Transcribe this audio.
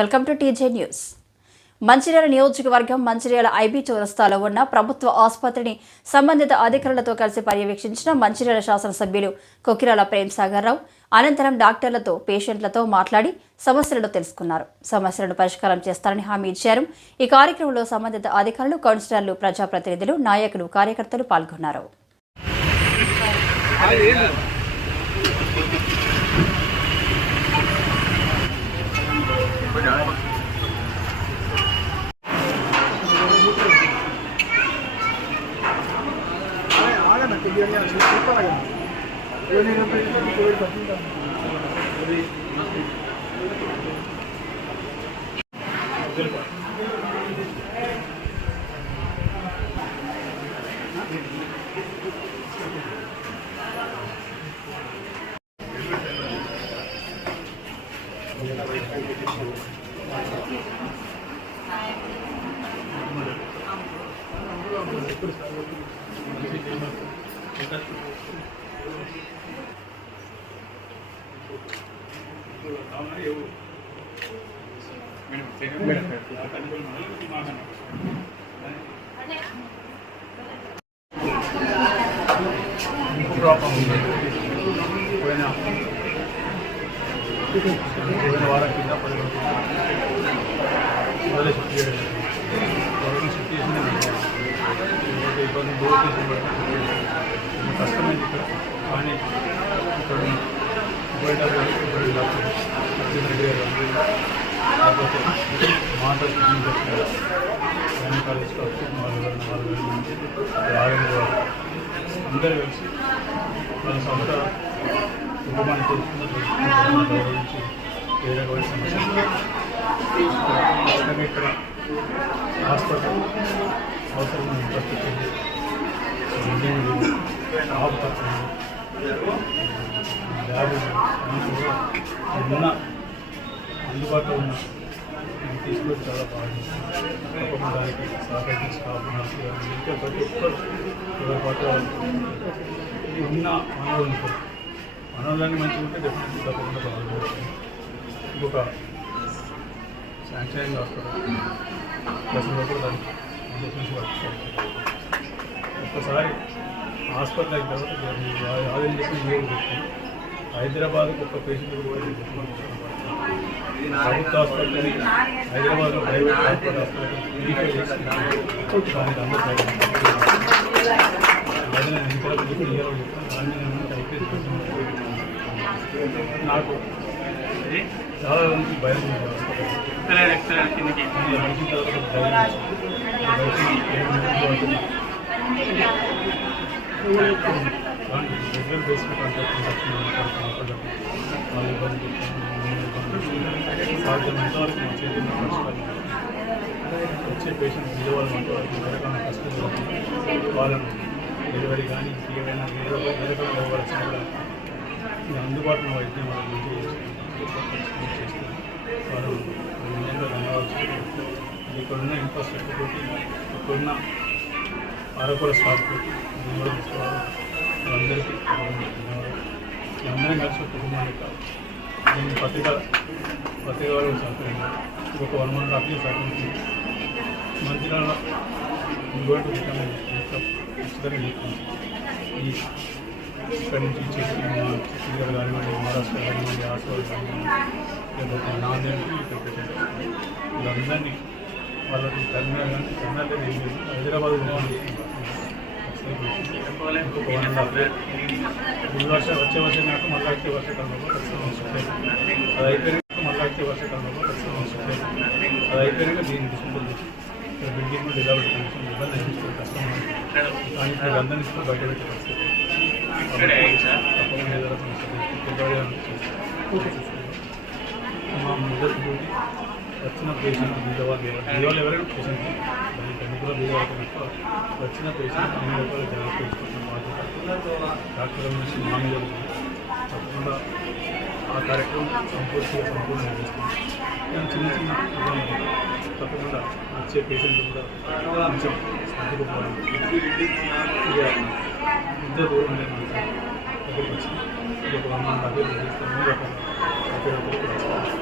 Welcome to TJ news. Mancherial నియోజకవర్గం Mancherial IB చౌరస్తాలో ఉన్న ప్రభుత్వ ఆసుపత్రిని సంబంధిత అధికారులతో కలిసి పర్యవేక్షించిన మంచిర్యాల శాసనసభ్యులు కొకిరాల ప్రేమ్సాగర్ రావు అనంతరం డాక్టర్లతో, పేషెంట్లతో మాట్లాడి సమస్యలను తెలుసుకున్నారు. సమస్యలను పరిష్కారం చేస్తారని హామీ ఇచ్చారు. ఈ కార్యక్రమంలో సంబంధిత అధికారులు, కౌన్సిలర్లు, ప్రజాప్రతినిధులు, నాయకులు, కార్యకర్తలు పాల్గొన్నారు. వారం కింద 10 కష్టమైంది ఇక్కడ. కానీ ఇక్కడ బయట కాకపోతే మాట కాలేజ్ కావచ్చు, అందరూ కలిసి మన సొంత కుటుంబాన్ని గౌరవించి ఏ రకమైన సమస్య ఇక్కడ హాస్పిటల్ అవసరమైన ఇన్ఫ్రాస్ట్రక్చర్, బిల్డింగ్లు, జాబ్ తక్కువ, ల్యాబ్ ఉన్న అందుబాటులో ఉన్న తీసుకొని చాలా బాగుంటుంది. తప్పకుండా దానికి సహకరించి స్టాఫ్, నర్సు కానీ ఇంకా ప్రతి ఒక్కరు ఎవరి పాటు ఉన్న మనోళ్ళని మంచిగా ఉంటే డెఫినెట్లీ తప్పకుండా బాగుంటుంది. ఇంకొక శాంక్షన్ హాస్పిటల్ దశలో కూడా దానికి ఒక్కసారి హాస్పిటల్ అయిన తర్వాత ఆదాయం చెప్పి పెట్టుకుని హైదరాబాద్కి ఒక పేషెంట్ కూడా ప్రభుత్వ హాస్పిటల్ హైదరాబాద్లో ప్రైవేట్ హాస్పిటల్ వెరిఫై చేసి దానికి అందరూ నాకు చాలా మంది భయం రెగ్యులర్ బేస్లో సాధ్యమైనంతవరకు మా చేతుల్లో పరిష్కారం వచ్చే పేషెంట్ విలువలు అంతవరకు రకమైన కష్టం వాళ్ళను డెలివరీ కానీ ఏదైనా ఏ రకమైన రోగాలు వచ్చినా కూడా అందుబాటులో వైద్యం వాళ్ళకి మంచిగా చేస్తున్నాం. వాళ్ళు నిజంగా ధన్యవాదాలు. ఇక్కడున్న ఇన్ఫ్రాస్ట్రక్చర్ తోటి, ఇక్కడున్న ఆరోగ్య స్టాఫ్ తోటి అందరికీ అందరం కలిసి కుటుంబానికి కాదు. దీన్ని పత్రిక వాళ్ళు సహకరించారు. ఒక 1.5 years సహకరించి మంచిర్యాల ఇంకోటి ఖచ్చితంగా చెప్తాను. ఈ ఇక్కడి నుంచి ఛత్తీస్గఢ్ కానివ్వండి, మహారాష్ట్ర కానివ్వండి, ఆసామ్ కానివ్వండి, లేకపోతే నాందేడ్ ఇక్కడ పెట్టండి. వీళ్ళందరినీ వాళ్ళకి కర్నూలు కానీ కర్ణాటక ఏం లేదు, హైదరాబాద్ ఇంకొక 1.5 years వచ్చే వర్షం కాక మళ్ళీ వచ్చే వర్షాకాలంలో ఖచ్చితంగా అది అయిపోయినాక మళ్ళీ వచ్చే వర్షాకాలంలో ఖచ్చితంగా అది అయిపోయినాక దీన్ని డిస్పోజల్ చేసి ఇక్కడ బిల్డింగ్ డెవలప్ కనీసం ఇబ్బంది అనిపిస్తుంది, కష్టం. కానీ ఇక్కడ అందరినీ ఇస్తూ బయట పెట్టే పరిస్థితి తప్పకుండా ఏదైనా మా మొదటి వచ్చిన పేషెంట్ బీదవాళ్ళు ఎవరైనా పేషెంట్ దానికి అన్ని కూడా బీదవాళ్ళతో వచ్చిన పేషెంట్ అన్ని రకాల జాగ్రత్త తీసుకుంటున్న బాధ్యత డాక్టర్ నుంచి మా మీద తప్పకుండా ఆ కార్యక్రమం సంపూర్ణంగా చేస్తుంది. కానీ చిన్న తప్పకుండా వచ్చే పేషెంట్ కూడా కొంచెం సర్దుకుపోవాలి. ఇక ఇంత దూరం లేదు దగ్గరికి వచ్చి ఒక 1 month చేస్తాను.